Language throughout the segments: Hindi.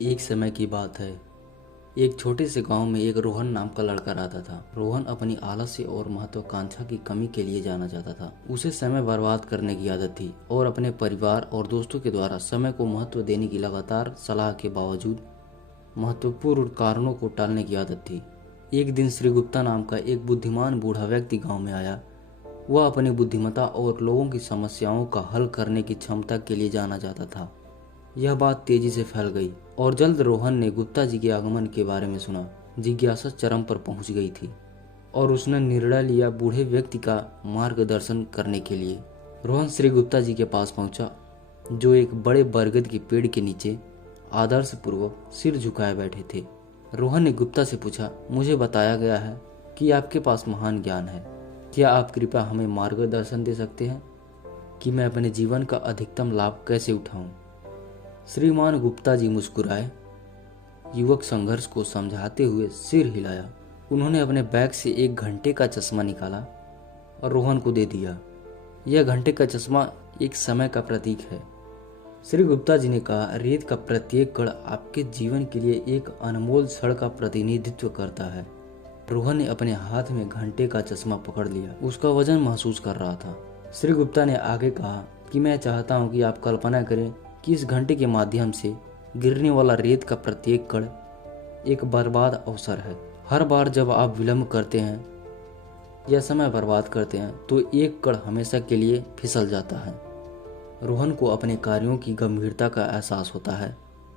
एक समय की बात है। एक छोटे से गांव में एक रोहन नाम का लड़का रहता था। रोहन अपनी आलस्य और महत्वाकांक्षा की कमी के लिए जाना जाता था। उसे समय बर्बाद करने की आदत थी और अपने परिवार और दोस्तों के द्वारा समय को महत्व देने की लगातार सलाह के बावजूद महत्वपूर्ण कारणों को टालने की आदत थी। एक दिन श्री गुप्ता नाम का एक बुद्धिमान बूढ़ा व्यक्ति गाँव में आया। वह अपनी बुद्धिमत्ता और लोगों की समस्याओं का हल करने की क्षमता के लिए जाना जाता था। यह बात तेजी से फैल गई और जल्द रोहन ने गुप्ता जी के आगमन के बारे में सुना। जिज्ञासा चरम पर पहुंच गई थी और उसने निर्णय लिया बूढ़े व्यक्ति का मार्गदर्शन करने के लिए। रोहन श्री गुप्ता जी के पास पहुंचा, जो एक बड़े बरगद के पेड़ के नीचे आदर्श पूर्वक सिर झुकाए बैठे थे। रोहन ने गुप्ता से पूछा, मुझे बताया गया है कि आपके पास महान ज्ञान है। क्या आप कृपया हमें मार्गदर्शन दे सकते हैं कि मैं अपने जीवन का अधिकतम लाभ कैसे उठाऊं? श्रीमान गुप्ता जी मुस्कुराए। युवक संघर्ष को समझाते हुए सिर हिलाया। उन्होंने अपने बैग से एक घंटे का चश्मा निकाला और रोहन को दे दिया। यह घंटे का चश्मा एक समय का प्रतीक है। श्री गुप्ता जी ने कहा, रेत का प्रत्येक कण आपके जीवन के लिए एक अनमोल क्षण का प्रतिनिधित्व करता है। रोहन ने अपने हाथ में घंटे का चश्मा पकड़ लिया। उसका वजन महसूस कर रहा था। श्री गुप्ता ने आगे कहा कि मैं चाहता हूं कि आप कल्पना करें कि इस घंटे के माध्यम से गिरने वाला रेत का प्रत्येक कण एक बर्बाद अवसर है। हर बार जब आप विलंब करते हैं या समय बर्बाद करते हैं तो एक कण हमेशा के लिए फिसल जाता है। रोहन को अपने कार्यों की गंभीरता का एहसास होता है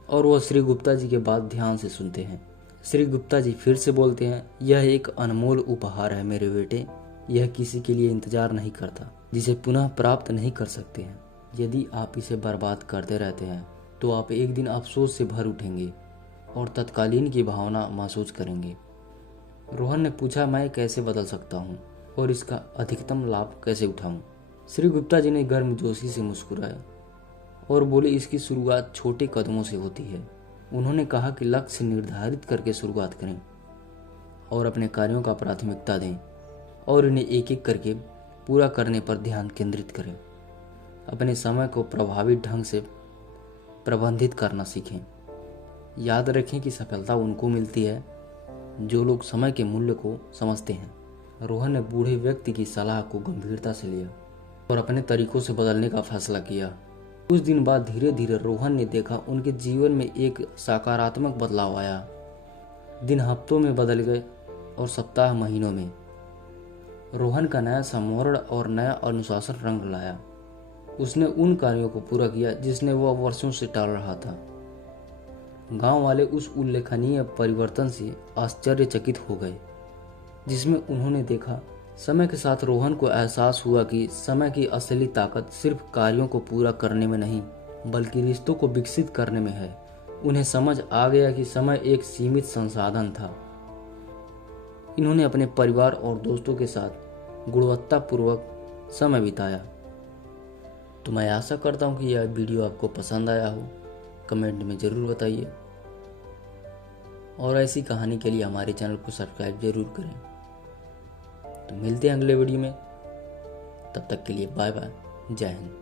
और वह श्री गुप्ता जी के बात ध्यान से सुनते हैं। श्री गुप्ता जी फिर से बोलते हैं, यह एक अनमोल उपहार है मेरे बेटे। यह किसी के लिए इंतजार नहीं करता जिसे पुनः प्राप्त नहीं कर सकते हैं। यदि आप इसे बर्बाद करते रहते हैं तो आप एक दिन अफसोस से भर उठेंगे और तत्कालीन की भावना महसूस करेंगे। रोहन ने पूछा, मैं कैसे बदल सकता हूँ और इसका अधिकतम लाभ कैसे उठाऊं? श्री गुप्ता जी ने गर्मजोशी से मुस्कुराया और बोले, इसकी शुरुआत छोटे कदमों से होती है। उन्होंने कहा कि लक्ष्य निर्धारित करके शुरुआत करें और अपने कार्यों का प्राथमिकता दें और इन्हें एक एक करके पूरा करने पर ध्यान केंद्रित करें। अपने समय को प्रभावी ढंग से प्रबंधित करना सीखें। याद रखें कि सफलता उनको मिलती है जो लोग समय के मूल्य को समझते हैं। रोहन ने बूढ़े व्यक्ति की सलाह को गंभीरता से लिया और अपने तरीकों से बदलने का फैसला किया। कुछ दिन बाद धीरे धीरे रोहन ने देखा उनके जीवन में एक सकारात्मक बदलाव आया। दिन हफ्तों में बदल गए और सप्ताह महीनों में। रोहन का नया संवरण और नया अनुशासन रंग लाया। उसने उन कार्यों को पूरा किया जिसने वह वर्षों से टाल रहा था। गांव वाले उस उल्लेखनीय परिवर्तन से आश्चर्यचकित हो गए जिसमें उन्होंने देखा। समय के साथ रोहन को एहसास हुआ कि समय की असली ताकत सिर्फ कार्यों को पूरा करने में नहीं बल्कि रिश्तों को विकसित करने में है। उन्हें समझ आ गया कि समय एक सीमित संसाधन था। इन्होंने अपने परिवार और दोस्तों के साथ गुणवत्तापूर्वक समय बिताया। तो मैं आशा करता हूँ कि यह वीडियो आपको पसंद आया हो। कमेंट में ज़रूर बताइए और ऐसी कहानी के लिए हमारे चैनल को सब्सक्राइब जरूर करें। तो मिलते हैं अगले वीडियो में। तब तक के लिए बाय बाय। जय हिंद।